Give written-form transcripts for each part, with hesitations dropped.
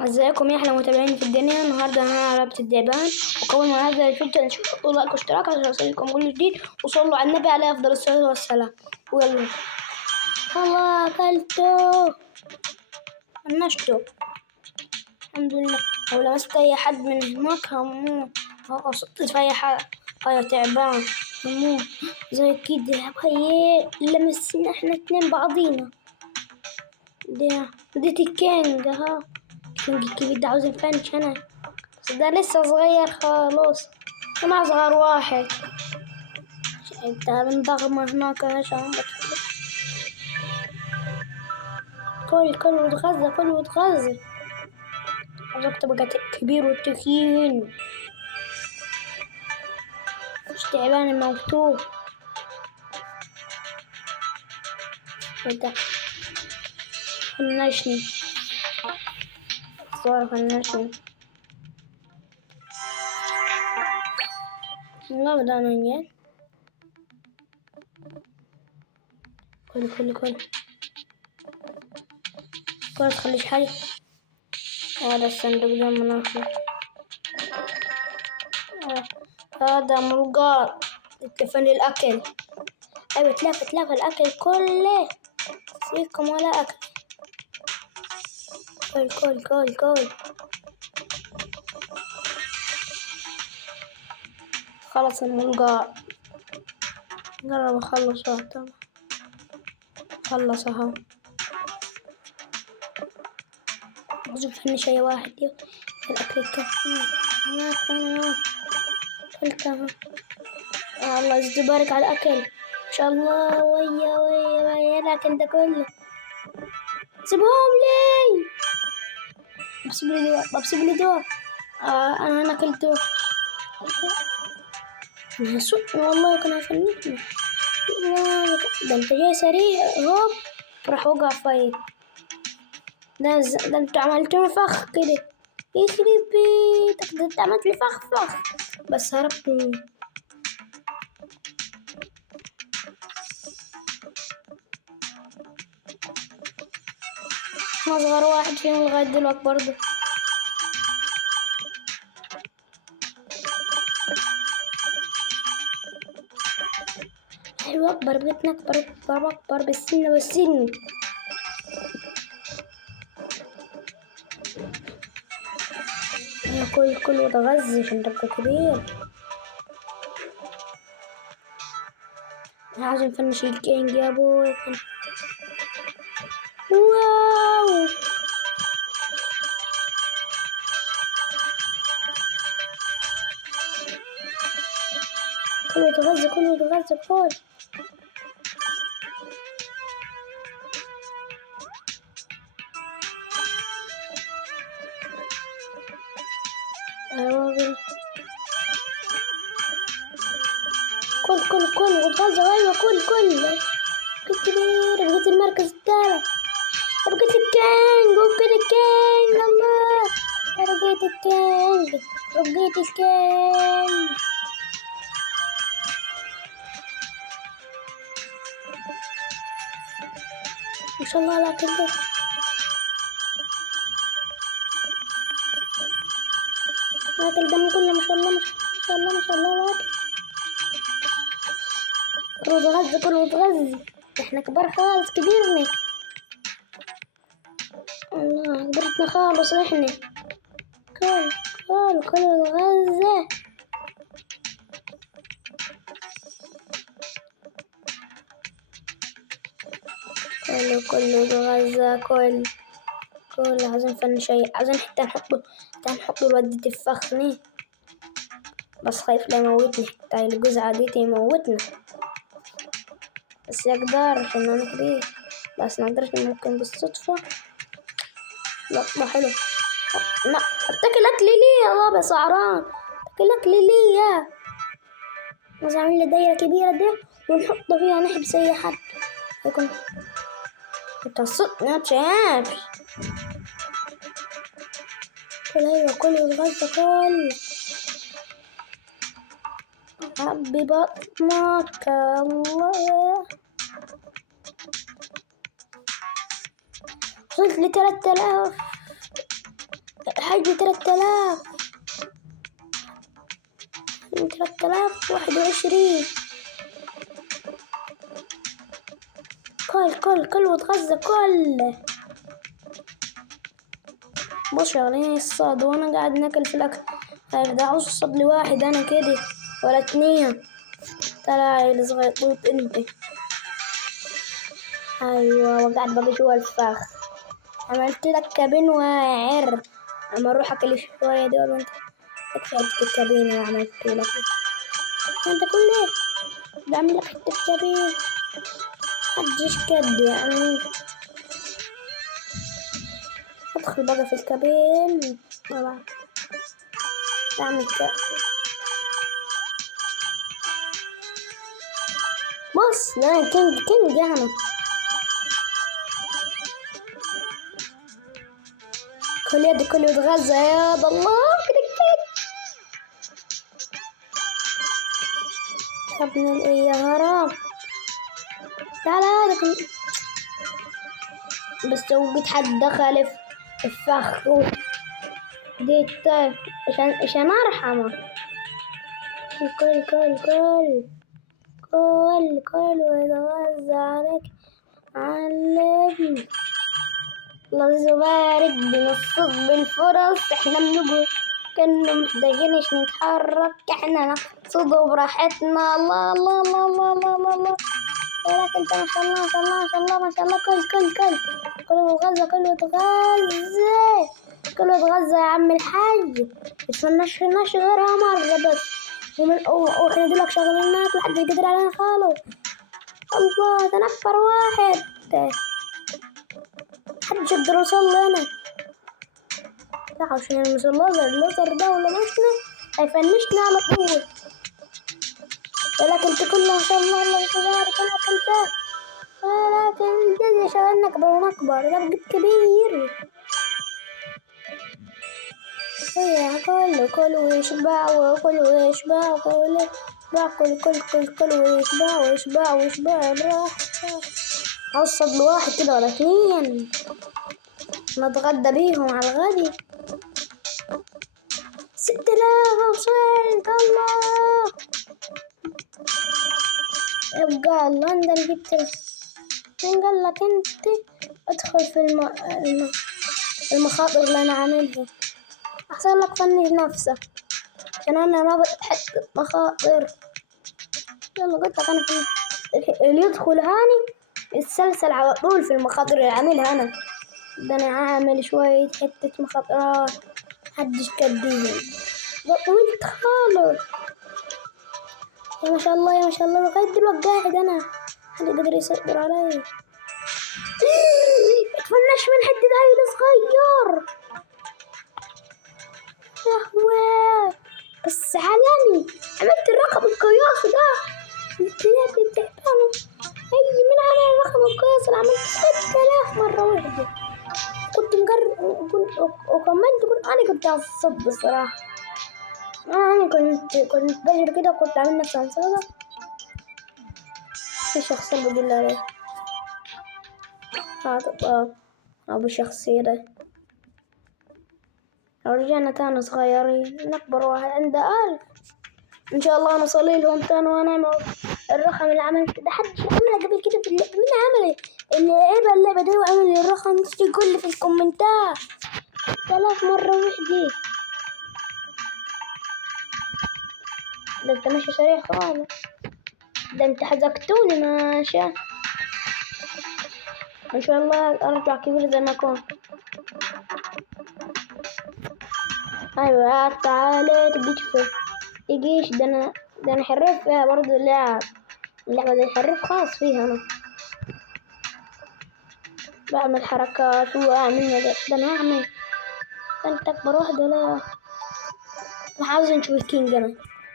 ازيكم يا احلى متابعين في الدنيا. النهارده هنلعب لعبة الدبان، وقبل ما نبدا الفيديو نشوفوا لايك واشتراك عشان يوصلكم كل جديد، وصلوا على النبي عليه افضل الصلاه والسلام. ويلا الله اكلته نشته الحمد لله. لو لمست اي حد من هناك هموت، او صدت في اي حاجه تعبان هموت زي كده. هي لمسنا احنا اتنين بعضينا. دي الكينج ها، كينج الكبير ده عاوز نفنش انا، بس ده لسه صغير خالص، انا اصغر واحد. انت بنضغم هناك عشان كل وتغذى كل وتغذى. عاوزك تبقى كبير وتخين، مش تعبان الموتور. وده فنشني صار فنشني. ما بدأ ننجل كل تخليش حالي. هذا الصندوق ده مناخي، هذا مرقار تفني الأكل. أيوة تلف الأكل كله، فيكم ولا أكل. كل خلص المرقار، قرب أخلص واحدة. خلص أهو، بشوف فيني شي واحد الأكل يكفي. كلتها. الله يزيد يبارك على الأكل ما شاء الله. ويا الأكل ده كله سيبهم لي. بسيب لي دوا. أنا أكلت دوا. والله كان هيفنشني. ده انت جاي سريع هوب راح وقع فيا. ده انت عملتوني فخ كده، يخرب بيتك. ده انت عملت لي فخ بس هربت مني. انا اصغر واحد فيهم لغاية دلوقتي برضه. حلو اكبر بيتنا، اكبر بالسن. انا كل واتغذى عشان تبقى كبير. انا عايز نفنش الكينج يا ابوي. واو كل واتغذى ايوه كل واتغذى. ايوه كل كبير. بقيت المركز الثالث، بقيت الكينج الله. بقيت الكينج ما شاء الله. لكن ده لكن دم كله ما شاء الله. لكن كل وتغذي احنا كبار خالص، كبرنا. الله كبرتنا خالص احنا. كل وتغذى. كل وتغذى عايزين نفن شيء، عايزين حتى نحط الودة الفخني، بس خايف لا يموتني. حتى الجزعة دي يموتنا، بس يقدر عشان انا كبير. بس نقدرش ممكن بالصدفة. لا حلو. لا اتاكل اكلي ليه يا بابا سعران؟ اتاكل اكلي ليه يا بس. اعمل لي دايرة كبيرة دي ونحط فيها نحبس اي حد يكون. انت الصوت شايف. ايوه كل وتغذى حبي بطنك الله. وصلت ل 3000. حاجة 3021. كل وتغذى كل. بص شغالين الصاد وانا قاعد ناكل في الاكل. ده عاوز صد لي واحد انا كده ولا 2. طلع عيل صغير طوط انت. ايوه وقاعد بقى جوا الفخ. عملت لك كابين واعر. اما اروح اكل شويه دول وانت تكفي حته الكابين اللي عملت لك. انت كل ايه بعمل لك حته كابين محدش كد يعني. ادخل بقى في الكابين طبعا اعمل بص ده أنا كينج يعني. كل يد كل يتغذى يا الله كده يا ابن الايه يا هرم. تعالى هذا بس لو جيت حد دخل في الفخ جيت عشان ارحمه. كل ويتغذى عليك علمني. الله بارك بنصف بالفرص. احنا بنقول كنا محتاجينش نتحرك. احنا نقصد براحتنا. الله الله الله الله الله الله الله. لكن انت ما شاء الله ما شاء الله ما شاء الله ما شاء الله. كل وتغذى كل وتغذى يا عم الحاج. متفناش غيرها مرة بس. واحنا دلوقتي شغالين ناكل حد يقدر علينا خالص. الله تنفر واحد محدش يقدر يوصل لنا. لا عشان الليزر ده ولا مشنا هيفنشنا على طول. ولكن انت كلها ما شاء الله الله تبارك انا اكلتها. ولكن الجزء شغال نكبر ونكبر. ده بجد كبير. كل ويشبع وكل ويشبع وكل ويشبع براحته. اوصل لواحد كده ولا 2 نتغدى بيهم على الغدي. 6000 وصلت. الله يبقى الله انت اللي جبت. مين قال لك انت ادخل في المخاطر اللي انا عاملها. احسن لك فنش نفسك عشان انا رابط حتة مخاطر. يلا قلت لك انا اللي يدخل هاني السلسل على طول في المخاطر اللي عاملها انا. ده انا عامل شوية حتة مخاطرات محدش كديهم. ده طويل خالص يا ما شاء الله يا ما شاء الله. لغاية دلوقتي قاعد انا حد يقدر يسيطر علي. متفنش من حتة عيل صغير يا هواه. بس عالمي عملت الرقم القياسي ده. اي من عمل الرقم القياسي اللي عملت 6000 مرة واحدة. كنت مقرر وكملت انا كنت هصد الصراحة. انا كنت بجري كده وكنت عامل نفسي هنصدق. في شخص اللي بقول عليه هذا ابو شخصية ده. لو رجعنا تاني صغيرين نكبر واحد عنده 1000 ان شاء الله نصلي لهم تاني ونعمل الرقم اللي عملت ده. حد عملها قبل كده في اللعبة. مين عمل اللعبة دي وعمل الرقم؟ يقول لي في الكومنتات. 3000 مرة وحدة. ده انت ماشي سريع خالص. ده انت حزقتوني ماشي ان شاء الله ارجع كبير زي ما كنت. ايوه تعالى تجيش ده انا حريف فيها برضه. اللعبة دي حريف خاص فيها انا. بعمل حركات واعمل ده انا هعمل. انت اكبر واحدة. لا انا عاوز نشوف الكينج. انا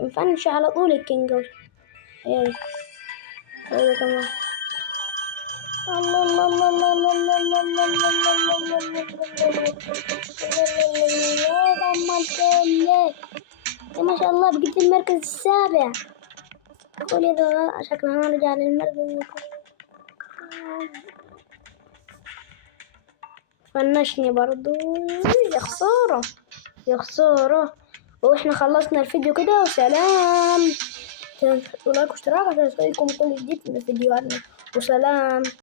نفنش على طول الكينج. ايه كمان. الله الله الله الله الله الله الله الله الله الله الله. ما شاء الله بقيت المركز السابع. قول إذا شكلنا نرجع للمركز. فنشني برضو. يا خسارة يا خسارة. واحنا خلصنا الفيديو كده وسلام. ولايك واشتراك عشان يوصلكم كل جديد من فيديوهاتنا وسلام.